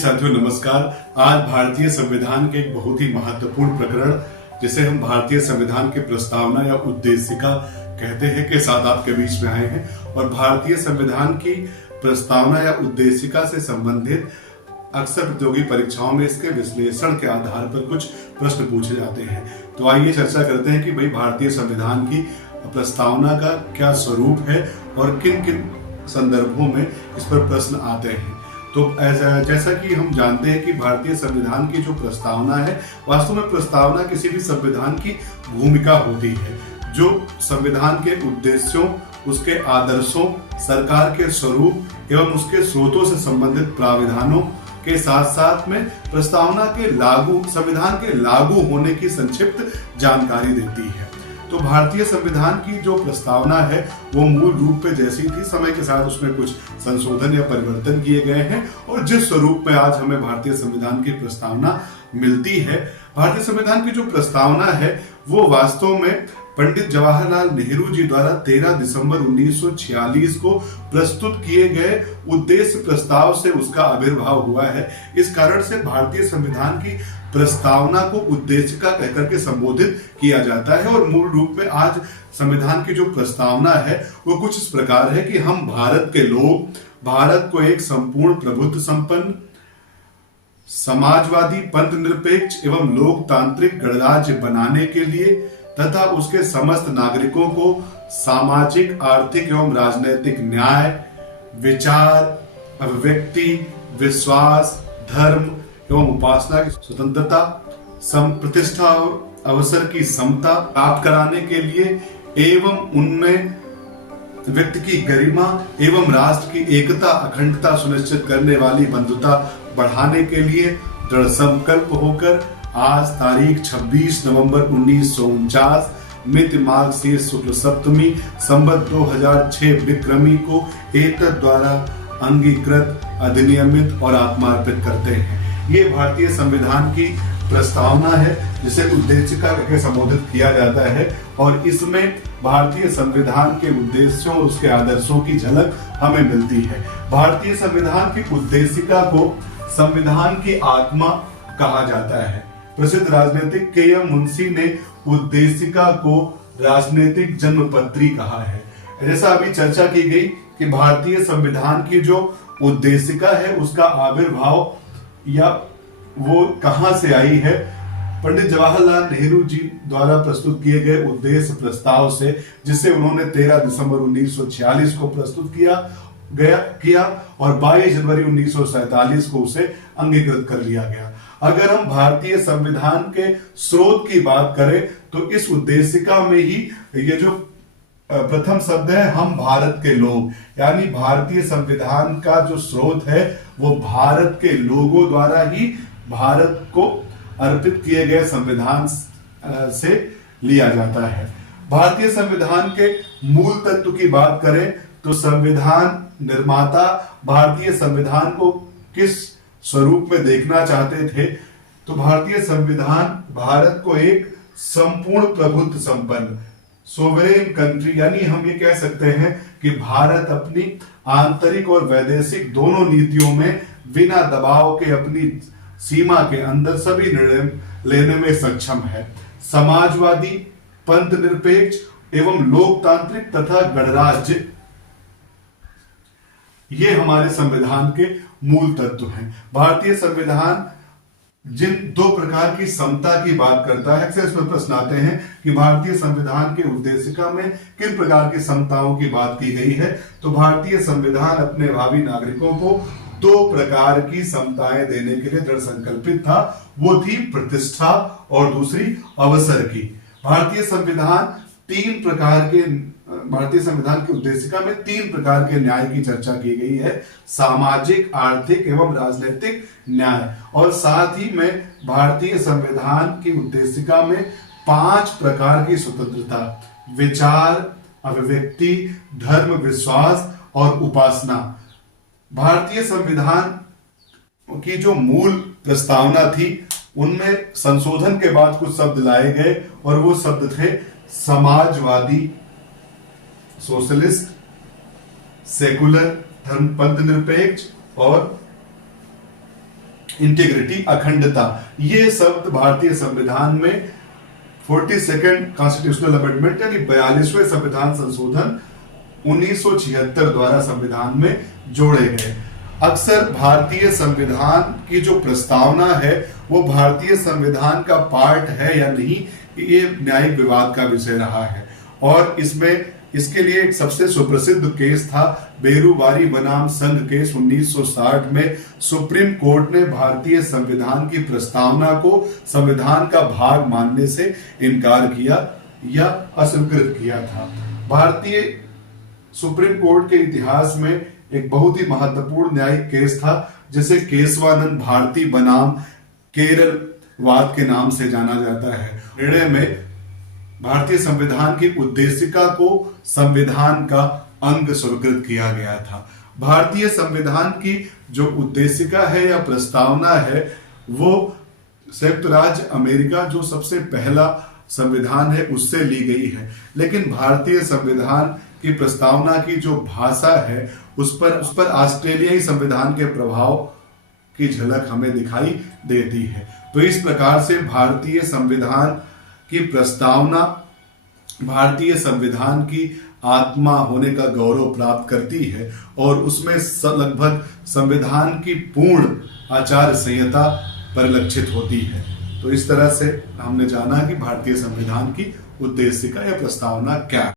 साथियों नमस्कार। आज भारतीय संविधान के एक बहुत ही महत्वपूर्ण प्रकरण जिसे हम भारतीय संविधान की प्रस्तावना या उद्देशिका कहते हैं के साथ आपके बीच में आए हैं। और भारतीय संविधान की प्रस्तावना या उद्देशिका से संबंधित अक्सर प्रतियोगी परीक्षाओं में इसके विश्लेषण के आधार पर कुछ प्रश्न पूछे जाते हैं। तो आइए चर्चा करते हैं कि भाई भारतीय संविधान की प्रस्तावना का क्या स्वरूप है और किन किन संदर्भों में इस पर प्रश्न आते हैं। तो जैसा कि हम जानते हैं कि भारतीय संविधान की जो प्रस्तावना है, वास्तव में प्रस्तावना किसी भी संविधान की भूमिका होती है जो संविधान के उद्देश्यों, उसके आदर्शों, सरकार के स्वरूप एवं उसके स्रोतों से संबंधित प्राविधानों के साथ साथ में प्रस्तावना के संविधान के लागू होने की संक्षिप्त जानकारी देती है। तो भारतीय संविधान की जो प्रस्तावना है वो मूल रूप पे जैसी थी, समय के साथ उसमें कुछ संशोधन या परिवर्तन किए गए हैं और जिस स्वरूप में आज हमें भारतीय संविधान की प्रस्तावना मिलती है, भारतीय संविधान की जो प्रस्तावना है वो वास्तव में पंडित जवाहरलाल नेहरू जी द्वारा 13 दिसंबर 1946 को प्रस्तुत किए गए उद्देश्य प्रस्ताव से उसका आविर्भाव हुआ है। इस कारण से भारतीय संविधान की प्रस्तावना को उद्देशिका कहकर के संबोधित किया जाता है। और मूल रूप में आज संविधान की जो प्रस्तावना है वो कुछ इस प्रकार है कि हम भारत के लोग भारत को एक संपूर्ण प्रभुत्व संपन्न, समाजवादी, पंथ निरपेक्ष एवं लोकतांत्रिक गणराज्य बनाने के लिए तथा उसके समस्त नागरिकों को सामाजिक, आर्थिक एवं राजनैतिक न्याय, विचार, अभिव्यक्ति, विश्वास, धर्म एवं उपासना की स्वतंत्रता, प्रतिष्ठा और अवसर की समता प्राप्त कराने के लिए एवं उनमें व्यक्ति की गरिमा एवं राष्ट्र की एकता, अखंडता सुनिश्चित करने वाली बंधुता बढ़ाने के लिए दृढ़ संकल्प होकर आज तारीख 26 नवंबर 1949 मिति मार्गशीर्ष शुक्ल सप्तमी संवत 2006 विक्रमी को एतद द्वारा अंगीकृत, अधिनियमित और आत्मार्पित करते हैं। ये भारतीय संविधान की प्रस्तावना है जिसे उद्देशिका करके संबोधित किया जाता है और इसमें भारतीय संविधान के उद्देश्यों और उसके आदर्शों की झलक हमें मिलती है। भारतीय संविधान की उद्देशिका को संविधान की आत्मा कहा जाता है। प्रसिद्ध राजनीतिक के.एम. मुंशी ने उद्देशिका को राजनीतिक जन्मपत्री कहा है। जैसा अभी चर्चा की गई कि भारतीय संविधान की जो उद्देशिका है उसका आविर्भाव या वो कहां से आई है, पंडित जवाहरलाल नेहरू जी द्वारा प्रस्तुत किए गए उद्देश्य प्रस्ताव से, जिसे उन्होंने 13 दिसंबर 1946 को प्रस्तुत किया और 22 जनवरी 1947 को उसे अंगीकृत कर लिया गया। अगर हम भारतीय संविधान के स्रोत की बात करें तो इस उद्देशिका में ही ये जो प्रथम शब्द है हम भारत के लोग, यानी भारतीय संविधान का जो स्रोत है वो भारत के लोगों द्वारा ही भारत को अर्पित किए गए संविधान से लिया जाता है। भारतीय संविधान के मूल तत्व की बात करें तो संविधान निर्माता भारतीय संविधान को किस स्वरूप में देखना चाहते थे, तो भारतीय संविधान भारत को एक संपूर्ण प्रभुत्व संपन्न सोवरेन कंट्री, यानी हम ये कह सकते हैं कि भारत अपनी आंतरिक और वैदेशिक दोनों नीतियों में बिना दबाव के अपनी सीमा के अंदर सभी निर्णय लेने में सक्षम है। समाजवादी, पंथ निरपेक्ष एवं लोकतांत्रिक तथा गणराज्य, ये हमारे संविधान के मूल तत्व हैं। भारतीय संविधान जिन दो प्रकार की समता की बात करता है, अक्सर इसमें प्रश्न आते हैं कि भारतीय संविधान के उद्देशिका में किन प्रकार की समताओं की बात की गई है, तो भारतीय संविधान अपने भावी नागरिकों को 2 प्रकार की समताएं देने के लिए दृढ़ संकल्पित था। वो थी प्रतिष्ठा और दूसरी अवसर की। भारतीय संविधान की उद्देशिका में 3 प्रकार के न्याय की चर्चा की गई है, सामाजिक, आर्थिक एवं राजनीतिक न्याय। और साथ ही में भारतीय संविधान की उद्देशिका में 5 प्रकार की स्वतंत्रता, विचार, अभिव्यक्ति, धर्म, विश्वास और उपासना। भारतीय संविधान की जो मूल प्रस्तावना थी उनमें संशोधन के बाद कुछ शब्द लाए गए और वो शब्द थे समाजवादी, सोशलिस्ट, सेकुलर, धर्मपंथ निरपेक्ष और इंटीग्रिटी, अखंडता, ये शब्द भारतीय संविधान में 42nd कॉन्स्टिट्यूशनल अमेंडमेंट यानी 42वें संविधान संशोधन 1976 द्वारा संविधान में जोड़े गए। अक्सर भारतीय संविधान की जो प्रस्तावना है वो भारतीय संविधान का पार्ट है या नहीं, ये न्यायिक विवाद का विषय रहा है। और इसके लिए एक सबसे सुप्रसिद्ध केस था बेरूवारी बनाम संघ केस 1960 में। सुप्रीम कोर्ट ने भारतीय संविधान की प्रस्तावना को संविधान का भाग मानने से इनकार किया या अस्वीकृत किया था। भारतीय सुप्रीम कोर्ट के इतिहास में एक बहुत ही महत्वपूर्ण न्यायिक केस था, जिसे केशवानंद भारती बनाम केरल वाद के नाम से जाना जाता है। निर्णय में भारतीय संविधान की उद्देशिका को संविधान का अंग स्वीकृत किया गया था। भारतीय संविधान की जो उद्देशिका है या प्रस्तावना है वो संयुक्त राज्य अमेरिका जो सबसे पहला संविधान है उससे ली गई है, लेकिन भारतीय संविधान की प्रस्तावना की जो भाषा है उस पर ऑस्ट्रेलियाई संविधान के प्रभाव की झलक हमें दिखाई देती है। तो इस प्रकार से भारतीय संविधान की प्रस्तावना भारतीय संविधान की आत्मा होने का गौरव प्राप्त करती है और उसमें लगभग संविधान की पूर्ण आचार संहिता परिलक्षित होती है। तो इस तरह से हमने जाना कि भारतीय संविधान की उद्देशिका या प्रस्तावना क्या है।